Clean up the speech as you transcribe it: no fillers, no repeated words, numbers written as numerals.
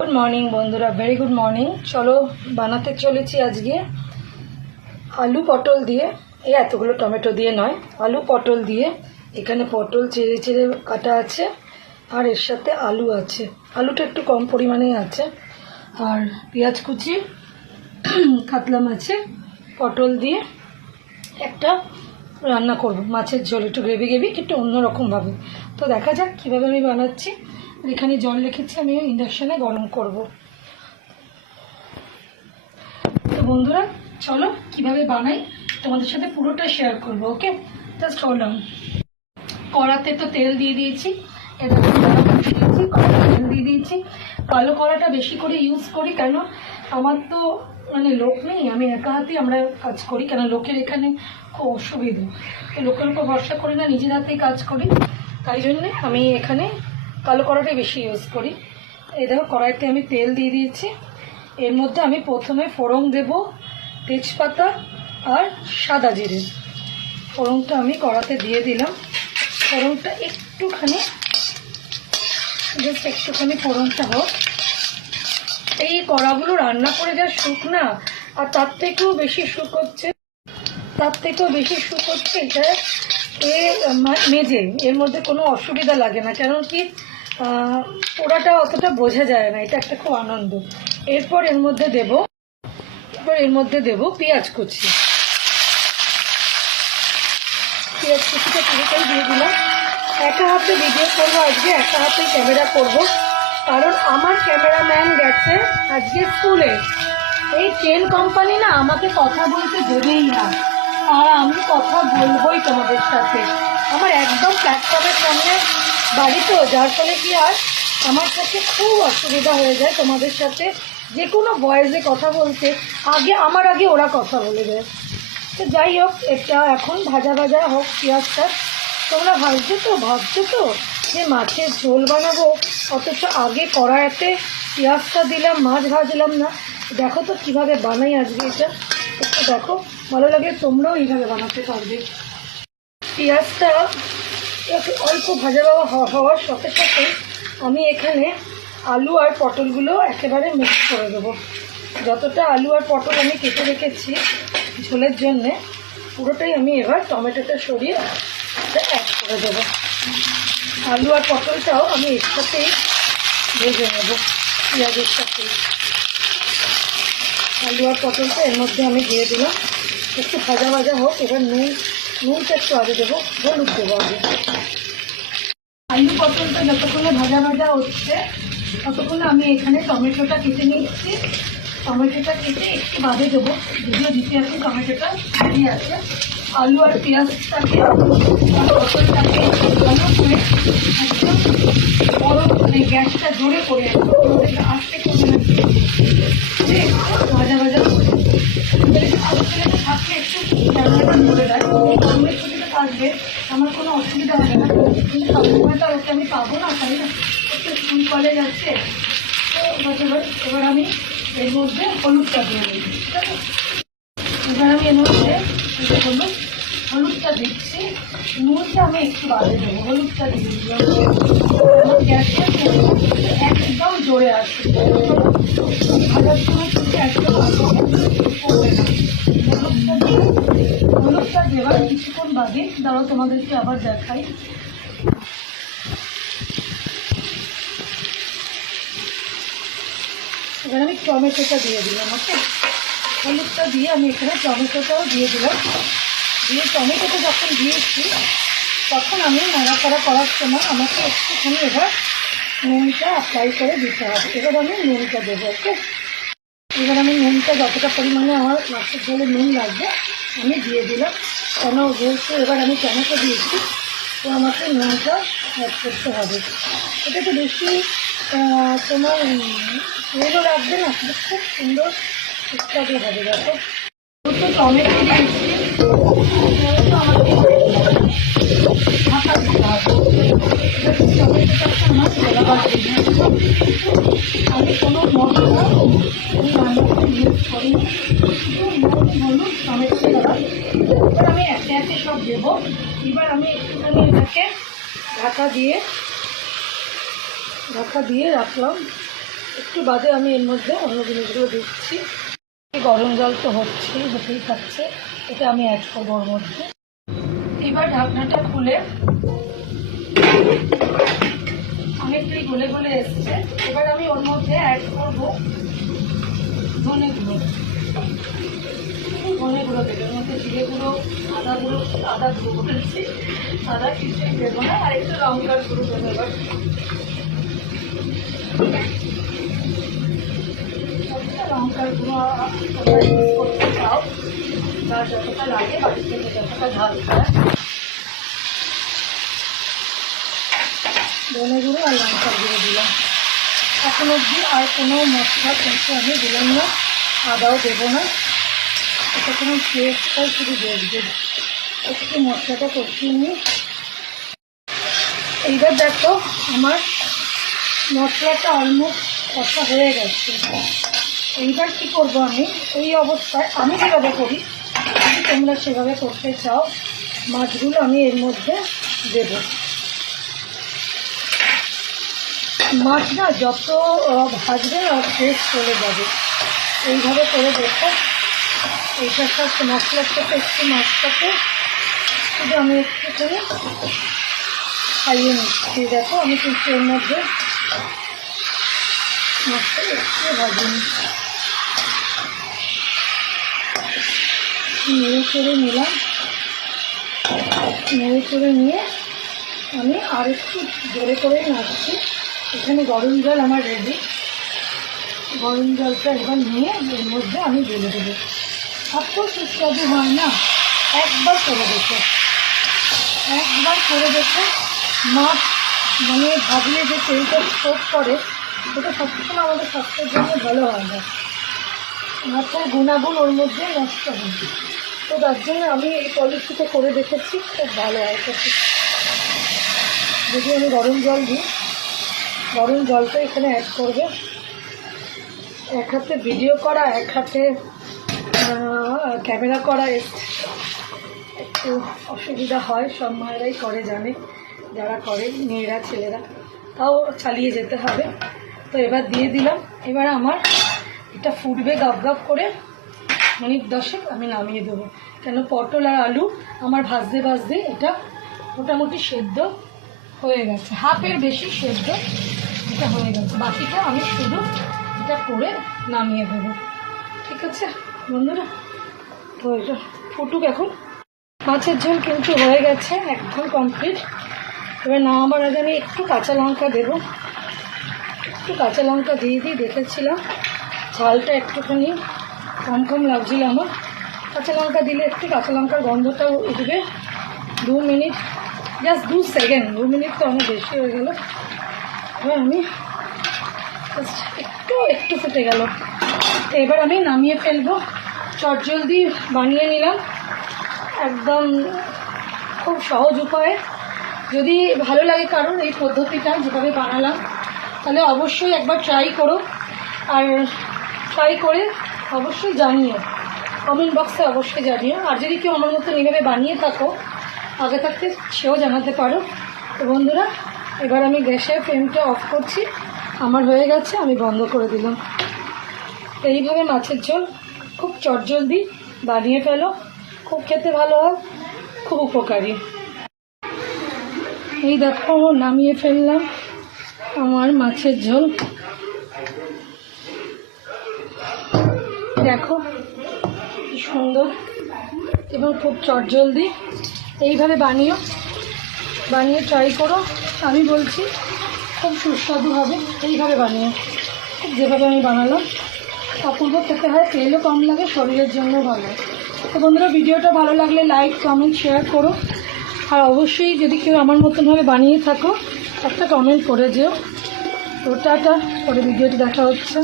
Good morning বন্ধুরা, very good morning. চলো বানাতে চলেছি আজকে আলু পটল দিয়ে। এই এতগুলো টমেটো দিয়ে নয়, আলু পটল দিয়ে। এখানে পটল চেড়ে চেড়ে কাটা আছে, আর এর সাথে আলু আছে। আলুটা একটু কম পরিমাণেই আছে, আর পেঁয়াজ কুচি, কাতলা মাছে পটল দিয়ে একটা রান্না করব, মাছের ঝোল, একটু গ্রেভি গ্রেভি, একটু অন্যরকমভাবে। তো দেখা যাক কীভাবে আমি বানাচ্ছি। এখানে জল রেখেছি, আমি ইন্ডাকশানে গরম করব। তো বন্ধুরা চলো কীভাবে বানাই তোমাদের সাথে পুরোটা শেয়ার করব। ওকে, জাস্ট হোল্ড অন। কড়াতে তো তেল দিয়ে দিয়েছি, এটা দিয়েছি, কড়াতে তেল দিয়ে দিয়েছি। কালো কড়াটা বেশি করে ইউজ করি, কেন আমার তো লোক নেই, আমি একা হাতেই আমরা কাজ করি। কেন লোকের এখানে খুব অসুবিধা, তো লোকের উপর ভরসা করি না, নিজের হাতেই কাজ করি। তাই জন্যে আমি এখানে কালো কড়াটাই বেশি ইউজ করি। এই দেখো কড়াইতে আমি তেল দিয়ে দিয়েছি। এর মধ্যে আমি প্রথমে ফোড়ন দেব, তেজপাতা আর সাদা জিরে। ফোড়নটা আমি কড়াতে দিয়ে দিলাম। ফোড়নটা একটুখানি, জাস্ট একটুখানি ফোড়নটা হোক। এই কড়াগুলো রান্না করে যা সুখ না, আর তার থেকেও বেশি সুখ হচ্ছে এটা মেজে। এর মধ্যে কোনো অসুবিধা লাগে না, কারণ কি পোড়াটা অতটা বোঝা যায় না, এটা একটা খুব আনন্দ। এরপর এর মধ্যে দেব পেঁয়াজ কুচি। পেঁয়াজ কুচিটা পুরোটাই দিয়ে দিলাম। একা হাতে ভিডিও করবো আজকে, একা হাতে ক্যামেরা করব, কারণ আমার ক্যামেরাম্যান গেছে আজকে স্কুলে। এই ট্রেন কোম্পানি না আমাকে কথা বলতে দেবেই না, আর আমি কথা বলবোই তোমাদের সাথে। আমার একদম প্ল্যাটফর্মের সামনে বাড়ি, তো যার ফলে কি আর আমার কাছে খুব অসুবিধা হয়ে যায় তোমাদের সাথে যে কোনো ভয়েসে কথা বলতে। আমার আগে ওরা কথা বলে দেয়। তো যাই হোক, এটা এখন ভাজা ভাজা হোক পেঁয়াজটা। তোমরা ভাবছো তো যে মাছের ঝোল বানাবো, অথচ আগে কড়াইতে পেঁয়াজটা দিলাম, মাছ ভাজলাম না। দেখো তো কীভাবে বানাই আজকে এটা, একটু দেখো, ভালো লাগে, তোমরাও এইভাবে বানাতে পারবে। পেঁয়াজটা একটু অল্প ভাজা হওয়ার সাথে সাথে আমি এখানে আলু আর পটলগুলো একেবারে মিক্স করে দেবো। যতটা আলু আর পটল আমি কেটে রেখেছি ঝোলের জন্যে, পুরোটাই আমি এবার টমেটোটা সরিয়ে অ্যাড করে দেবো। আলু আর পটলটাও আমি এর সাথেই ভেজে নেব, পেঁয়াজের সাথে। আলু আর পটলটা এর মধ্যে আমি দিয়ে দিলাম, একটু ভাজা ভাজা হোক। এবার নুনটা একটু আগে দেবো, হলুদ দেবো আগে। আলু পটলটা যতক্ষণে ভাজা ভাজা হচ্ছে ততক্ষণে আমি এখানে টমেটোটা কেটে নিচ্ছি। টমেটোটা কেটে একটু বাদে দেবো, যদিও দিতে আছে টমেটোটা দিয়ে আছে। আলু আর পেঁয়াজটাকে পটলটাকে ভালো করে একদম বড় গ্যাসটা জোরে করে আস্তে করে ভাজা ভাজা করে থাকলে একটু ক্যামেরাটা ধরে দেয়। এই গরমের ছুটিতে থাকবে, আমার কোনো অসুবিধা হবে না, কিন্তু সবসময় তো ওকে আমি পাবো না, তাই না? একটু স্কুল কলেজ আছে। তো এবার আমি এর মধ্যে হলুদটা দিয়ে দিই, ঠিক আছে? এবার আমি এর মধ্যে হলুদটা দিচ্ছি। নুনটা আমি একটু বাদে দেবো, হলুদটা দিয়ে দিলাম। গ্যাসটা একদম জোরে আসে, ভাজার সময় কিন্তু একদম পড়বে না। হলুদটা দেওয়ার কিছুক্ষণ বাদে, দাঁড়াও তোমাদেরকে আবার দেখাই। এবার আমি টমেটোটা দিয়ে দিলাম। ওকে, হলুদটা দিয়ে আমি এখানে টমেটোটাও দিয়ে দিলাম। দিয়ে টমেটোটা যখন দিয়েছি তখন আমি নাড়াচাড়া করার সময় আমাকে একটুখানি এবার নুনটা অ্যাপ্লাই করে দিতে হবে। এবার আমি নুনটা দেবো। ওকে, এবার আমি নুনটা যতটা পরিমাণে আমার মাছের ঝোলে নুন লাগবে আমি দিয়ে দিলাম, কেন যেহেতু এবার আমি টমেটো দিয়েছি, তো আমাকে নুনটা অ্যাড করতে হবে। এটা তো বেশি তোমার তেলও রাখবে না, খুব সুন্দর ঠিকঠাকই হবে। দেখো তো টমেটো দিয়েছি, আমাকে ঢাকা দিতে হবে। টমেটোটা আমার গলা বাড়বে না। আমি কোনো মশলা আমি রান্নাতে ইউজ করিনি, হলুদ টমেটো দেওয়া। এবার আমি একে একে সব দেবো। এবার আমি একটুখানি এটাকে ঢাকা দিয়ে রাখলাম। একটু বাদে আমি এর মধ্যে অন্য জিনিসগুলো দিচ্ছি। গরম জল তো হতেই থাকছে, এটা আমি অ্যাড করবো ওর মধ্যে। এবার ঢাকনাটা খুলে অনেকটাই গলে গলে এসছে। এবার আমি ওর মধ্যে অ্যাড করবো ধনে গুঁড়ো দেবো। এর মধ্যে জিরে গুঁড়ো, আদা গুঁড়ো বলেছি, আদা কিছুই দেবো না। আর একটু লঙ্কার গুঁড়ো দেবো। এবার লঙ্কার গুঁড়ো করতে চাও, যা যতটা লাগে বাড়ি থেকে যতটা ঝাল খায়, ধনে গুঁড়ো আর লঙ্কার গুঁড়ো দিলাম। এখন অবধি আর কোনো মশলা কিন্তু আমি দিলাম না, আদাও দেবো না। এটা কোনো পেস্টটাই শুধু দেখবে, একটু মশলাটা কষিয়ে নিই। এইবার দেখো আমার মশলাটা অলমোস্ট কষা হয়ে গেছে। এইবার কি করবো আমি এই অবস্থায়, আমি যেভাবে করি, যদি তোমরা সেভাবে করতে চাও, মাছগুলো আমি এর মধ্যে দেব। মাছ না যত ভাজবে আর টেস্ট চলে যাবে। এইভাবে করে দেখো, এইটার সাথে মশলার সাথে একটু মাছটাকে শুধু আমি একটুখানি খাইয়ে নিচ্ছি। দেখো আমি কিন্তু এর মধ্যে মাছটা একটু ভাজি নেড়ে করে নিলাম। নেড়ে করে নিয়ে আমি আর একটু জোরে করে নাড়ছি। এখানে গরম জল আমার রেডি। গরম জলটা এবার নিয়ে এর মধ্যে আমি ঢেলে দেবো। এত সুস্বাদু হয় না, একবার করে দেখো, মাছ মানে ভাজলে যে তেলটা স্টোভ করে, ওটা সবসময় আমাদের স্বাস্থ্যের জন্য ভালো হয় না, মাছের গুণাগুণ ওর মধ্যে নষ্ট হয়। তো তার জন্য আমি এই পলিসিটা করে দেখেছি, খুব ভালো হয়। যদি আমি গরম জল দিই, গরম জলটা এখানে অ্যাড করবে। এক হাতে ভিডিও করা, এক হাতে ক্যামেরা করা একটু অসুবিধা হয়, সব মায়েরাই করে, জানে যারা করে, মেয়েরা ছেলেরা, তাও চালিয়ে যেতে হবে। তো এবার দিয়ে দিলাম। এবার আমার এটা ফুটবে গাপ গাপ করে, মিনিট 10 আমি নামিয়ে দেবো। কেন পটল আর আলু আমার ভাজতে এটা মোটামুটি সেদ্ধ হয়ে গেছে, হাফের বেশি সেদ্ধ এটা হয়ে গেছে। বাকিটা আমি শুধু এটা করে নামিয়ে দেবো। ঠিক আছে বন্ধুরা, তো এটা ফুটুক এখন। মাছের ঝোল কিন্তু হয়ে গেছে, একদম কমপ্লিট। এবার নামাবার আগে আমি একটু কাঁচা লঙ্কা দেবো। একটু কাঁচা লঙ্কা দিয়ে দেখেছিলাম ঝালটা একটুখানি কম লাগছিল আমার। কাঁচা লঙ্কা দিলে একটু কাঁচা লঙ্কার গন্ধটাও উঠবে। 2 মিনিট, জাস্ট 2 সেকেন্ড, 2 মিনিট তো অনেক বেশি হয়ে গেল। এবার আমি একটু ফুটে গেল, তো এবার আমি নামিয়ে ফেলবো। চটজলদি বানিয়ে নিলাম, একদম খুব সহজ উপায়ে। যদি ভালো লাগে কারণ এই পদ্ধতিটা যেভাবে বানালাম, তাহলে অবশ্যই একবার ট্রাই করো। আর ট্রাই করে অবশ্যই জানিও, কমেন্ট বক্সে অবশ্যই জানিও। আর যদি কেউ আমার মতো এইভাবে বানিয়ে থাকো আগে থাকতে, সেও জানাতে পারো। তো বন্ধুরা, এবার আমি গ্যাসের ফ্লেমটা অফ করছি। আমার হয়ে গেছে, আমি বন্ধ করে দিলাম। এইভাবে মাছের ঝোল খুব চটজলদি বানিয়ে ফেলো, খুব খেতে ভালো হয়, খুব উপকারী। এই দেখো নামিয়ে ফেললাম আমার মাছের ঝোল। দেখো কি সুন্দর এবং খুব চটজলদি। এইভাবে বানিয়ে ট্রাই করো। আমি বলছি খুব সুস্বাদু হবে এইভাবে বানিয়ে, খুব যেভাবে আমি বানালাম অপূর্ব খেতে হয়, তেলও কম লাগে, শরীরের জন্য ভালো। তো বন্ধুরা, ভিডিওটা ভালো লাগলে লাইক, কমেন্ট, শেয়ার করো। আর অবশ্যই যদি কেউ আমার মতনভাবে বানিয়ে থাকো একটা কমেন্ট করে যেও। তো টাটা, পরে ভিডিওটি দেখা হচ্ছে।